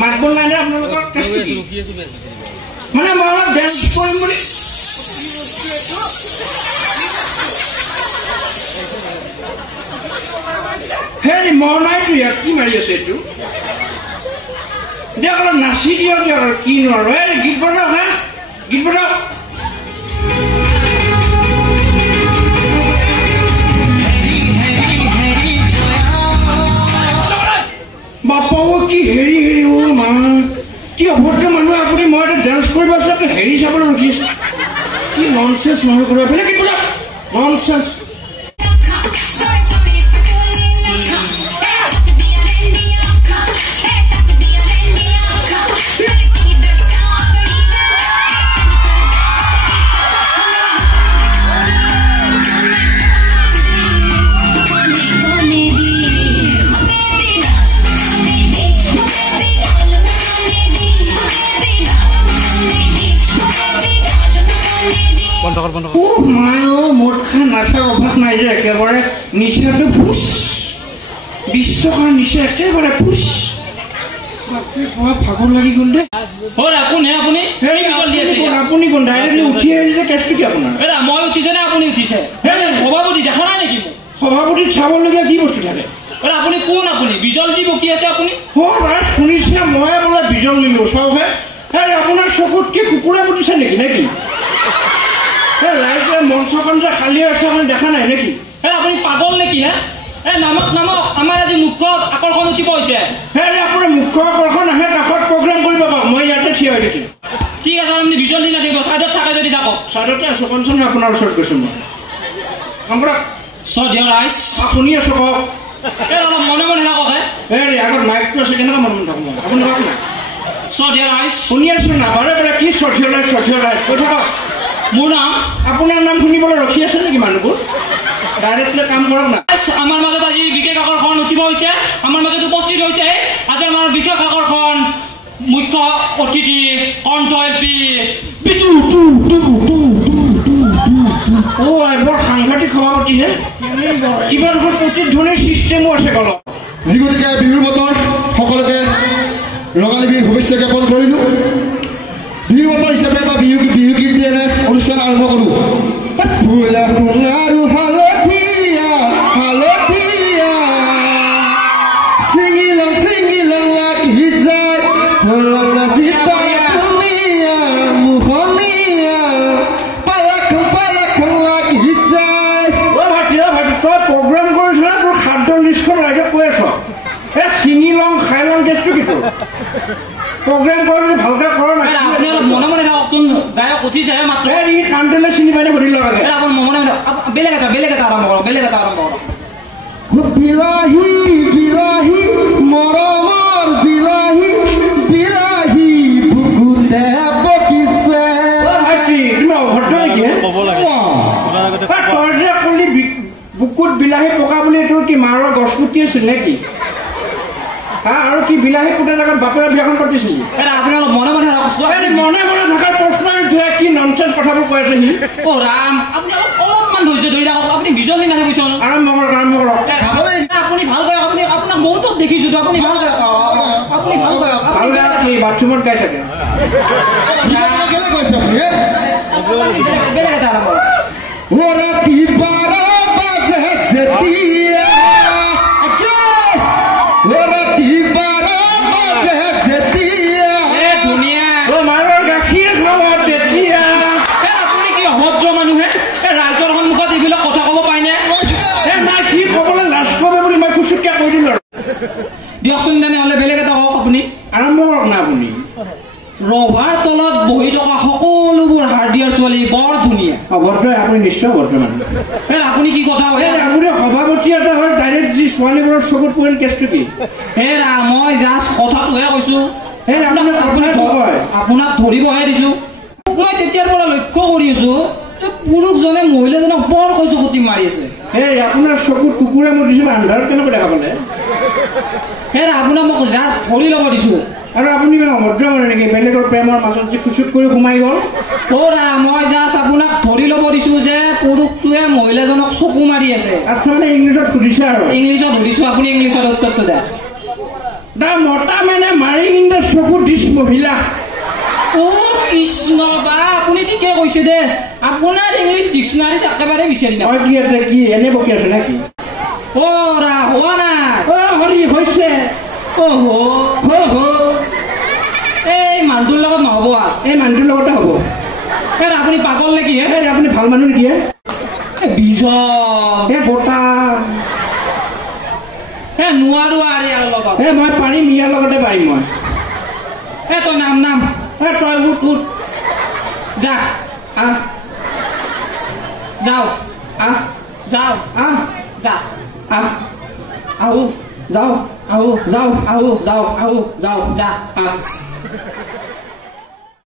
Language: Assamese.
মাত বোল নাই আপোনালোকৰ মানে মই অলপ ডেন্স কৰিম বুলি হেৰি মই নাইতো ইয়াত কি মাৰি আছে এইটো দিয়ক অলপ নাচি দিয়ক দিয়ক আৰু কি নোৱাৰো এই গীত বজাওক হা গীত বজাওক বাপাও কি হেৰি হেৰি অ মা কি অভদ্ৰ মানুহ আপুনি মই এটা ডেন্স কৰিব আছো হেৰি চাবলৈ ৰখি আছো কি ননচেন্স মানুহ কৰিব বেলেগ গীত বজাওক ননচেন্স মোৰ খা নাচাৰ অভাৱ নাই যে একেবাৰে নিচাটো ফুচ 20 টকাৰ নিচা একেবাৰে ফুচ ভাগৰ লাগি গ'ল দে আপুনি কোন ডাইৰেক্টলি উঠি আহিছে কেছটো কি আপোনাৰ মই উঠিছে নে আপুনি উঠিছে সভাপতি দেখা নাই নেকি সভাপতিত চাবলগীয়া কি বস্তু থাকে আপুনি কোন আপুনি বিজল যি বকি আছে আপুনি শুনিছে মই বোলে বিজল নিলো চাওকহে আপোনাৰ চকুত কি কুকুৰে মুতিছে নেকি নে কি ৰাইজে মঞ্চখন যে খালী আছে আপুনি দেখা নাই নেকি আপুনি পাগল নেকি নামক নামক আমাৰ আজি মুখ্য আকৰ্ষণ উঠিব হৈছে আপোনাৰ মুখ্য আকৰ্ষণ আহে কাষত প্ৰগ্ৰাম কৰিব পাওক মই ইয়াতে থিয় হৈ থাকিম ঠিক আছে আপুনি বিজল দি নাথাকিব চাইডত থাকে যদি থাকক চাইডতে আছো কনচোন আপোনাৰ ওচৰত গৈছো মই শুনি আছো কওক অলপ মনে মনে থাকক আগত মাইকটো আছে কেনেকুৱা মনে মনে থাকো আপুনি কওক না শুনি আছো না বাৰে বাৰে কি চঠিয়লাই কৈ থাকক মোৰ নাম আপোনাৰ নাম শুনিবলৈ ৰখি আছে নেকি মানুহবোৰ ডাইৰেক্টলি কাম কৰক না আমাৰ মাজত আজি বিশেষ আকৰ্ষণ উঠিব হৈছে আমাৰ মাজত উপস্থিত হৈছে আজি আমাৰ বিশেষ আকৰ্ষণ মুখ্য অতিথি কণ্ঠশিল্পী বিটু বৰ সাংঘাতিক সভাপতিহে কিবা ধৰণৰ প্ৰতিধ্বনিৰ চিষ্টেমো আছে গলত যি গতিকে বিহুৰ বতৰ সকলোকে ৰঙালী বিহুৰ শুভেচ্ছা জ্ঞাপন কৰিলো বিহু বতৰ হিচাপে এটা বিহু গীত দিয়ে অনুষ্ঠান আৰম্ভ কৰো ফুলা ফুলাৰু হালধীয়া হালধীয়া চিঙিলং চিঙিলং লাগি যায় ধুনীয়া মুখনীয়া পালাখং পালাখং লাগি যায় তই প্ৰগ্ৰাম কৰিছ না তোৰ খাদ্যৰ লিষ্টখন ৰাইজক কৈ আছ চিঙিলং খাইলং কেছটো কি তোৰ প্ৰগ্ৰাম কৰি ভালকে কৰ না আপুনি অলপ মনে মনে থাককচোন গায়ক উঠিছেহে মাত্ৰ কামটোলৈ চিনি পাই সুধি লগাগে আপুনি মনে মনে বেলেগ এটা আৰম্ভ কৰক বিলাহী বিলাহী মৰমৰ বিলাহী বিলাহী বুকুতে বকিছে তুমি অভদ্ৰ নেকি তই যে কলি বুকুত বিলাহী পকা বুলি তোৰ কি মাৰৰ গছ পুতি আছিল নে কি আৰু কি বিলাহী পুতাৰ লগত বাপেৰে বিয়াখন পাতিছিলি আপুনি অলপ মনে মনে মনে মনে থকাৰ প্ৰশ্ন কি ননচেন্স কথাবোৰ কৈ আছে সি ৰাম আপুনি অলপমান ধৈৰ্য ধৰি থাকক আপুনি বিজল দি নাথাকিব আৰম্ভ কৰক আপুনি ভাল গায়ক আপোনাক বহুতো দেখিছো আপুনি ভাল গায়ক ভাল গায়ক বাথৰুমত গাই থাকে বেলেগ এটা আৰম্ভ গাখীৰ খাৱা তেতিয়া আপুনি কি অভদ্ৰ মানুহে ৰাইজৰ সন্মুখত এইবিলাক কথা ক'ব পায়নে নাই সি ক'বলৈ লাজ পাব বুলি মই খুচুকীয়া কৈ দিলো আৰু দিয়কচোন তেনেহ'লে বেলেগ এটা কওক আপুনি আৰম্ভ কৰক না আপুনি ৰভাৰ তলত বহি থকা সকলোবোৰ হাৰ্ডিয়াৰ ছোৱালী বৰ ধুনীয়া অভদ্ৰ আপুনি নিশ্চয় অভদ্ৰ মানুহ আপুনি কি কথা কয় আপুনি সভাপতি এটা হয় ডাইৰেক্ট যি ছোৱালীবোৰৰ চকুত পৰিল কেছটো কি মই জাষ্ট কথাটোহে কৈছো আপোনাক ধৰিবহে দিছো মই তেতিয়াৰ পৰা লক্ষ্য কৰি আছো যে পুৰুষজনে মহিলাজনক বৰ কৈছো গতি মাৰি আছে আপোনাৰ চকুত কুকুৰে মুতিছিল আন্ধাৰত কেনেকৈ দেখা পালে আপোনাক মই জাষ্ট ধৰি ল'ব দিছো আৰু আপুনি ইমান অভদ্ৰ মানে নেকি বেলেগৰ প্ৰেমৰ মাজত যে ফুচুক কৰি সোমাই গ'ল মই জাষ্ট আপোনাক ধৰি ল'ব দিছো যে পুৰুষটোৱে মহিলাজনক চকু মাৰি আছে ইংলিছত সুধিছে আৰু ইংলিছত সুধিছো আপুনি ইংলিছত উত্তৰটো দে দা মতা মানে মাৰি কিন্তু চকু দিছ মহিলা অ কৃষ্ণ বা আপুনি ঠিকে কৈছে দে আপোনাৰ ইংলিছ ডিকচনাৰীত একেবাৰে বিচাৰি নাপায় কি আছে কি এনে বকি আছে নেকি অ ৰা হোৱা নাই হৰি হৈছে অহো হ এই মানুহটোৰ লগত নহ'ব এই মানুহটোৰ লগতে হ'ব আপুনি পাগল নেকি আপুনি ভাল মানুহ নেকি বিজয় বতা নোৱাৰো আৰু ইয়াৰ লগত মই পাৰিম ইয়াৰ লগতে পাৰিম মই তই নাম নাম তই উঠ যা আহ যাও আহ যাও আহ যা আহ আহো যাও আহো যাও আহো যাও আহো যাও যা আহ